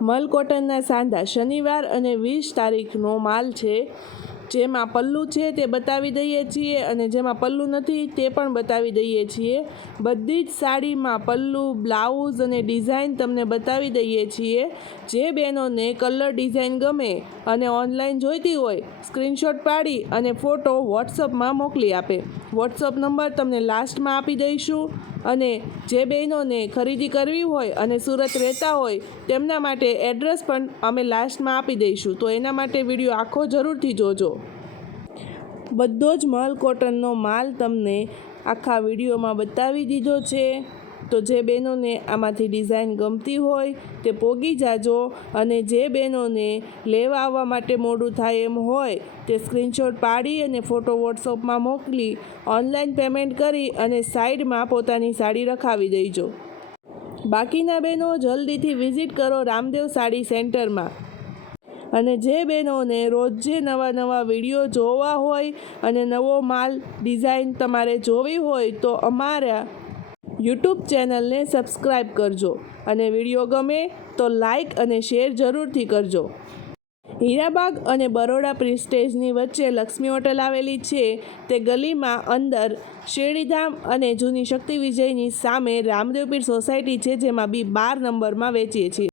મલ કોટનના સાંધા શનિવાર અને 20 તારીખનો માલ છે, જેમાં પલ્લું છે તે બતાવી દઈએ છીએ અને જેમાં પલ્લું નથી તે પણ બતાવી દઈએ છીએ। બધી જ સાડીમાં પલ્લું, બ્લાઉઝ અને ડિઝાઇન તમને બતાવી દઈએ છીએ। જે બહેનોને કલર ડિઝાઇન ગમે અને ઓનલાઈન જોઈતી હોય, સ્ક્રીનશોટ પાડી અને ફોટો વોટ્સઅપમાં મોકલી આપે। વોટ્સઅપ નંબર તમને લાસ્ટમાં આપી દઈશું। અને જે બહેનોને ખરીદી કરવી હોય અને સુરત રહેતા હોય તેમના માટે એડ્રેસ પણ અમે લાસ્ટમાં આપી દઈશું, તો એના માટે વિડીયો આખો જરૂરથી જોજો। બધો જ મલ કોટનનો માલ તમને આખા વિડીયોમાં બતાવી દીધો છે। તો જે બહેનોને આમાંથી ડિઝાઇન ગમતી હોય તે પોગી જાજો અને જે બહેનોને લેવા આવવા માટે મોડું થાય એમ હોય તે સ્ક્રીનશોટ પાડી અને ફોટો વોટ્સઅપમાં મોકલી ઓનલાઈન પેમેન્ટ કરી અને સાઈડમાં પોતાની સાડી રખાવી દેજો। બાકીના બહેનો જલ્દીથી વિઝિટ કરો રામદેવ સાડી સેન્ટરમાં। અને જે બહેનોને રોજે નવા વિડીયો જોવા હોય અને નવો માલ ડિઝાઇન તમારે જોવી હોય તો અમારા યુટ્યુબ ચેનલને સબસ્ક્રાઈબ કરજો અને વિડીયો ગમે તો લાઈક અને શેર જરૂરથી કરજો। હીરાબાગ અને બરોડા પ્રિસ્ટેજની વચ્ચે લક્ષ્મી હોટલ આવેલી છે, તે ગલીમાં અંદર શેરડીધામ અને જૂની શક્તિ વિજયની સામે રામદેવપીર સોસાયટી છે, જેમાં બી 12 નંબરમાં વેચીએ છીએ।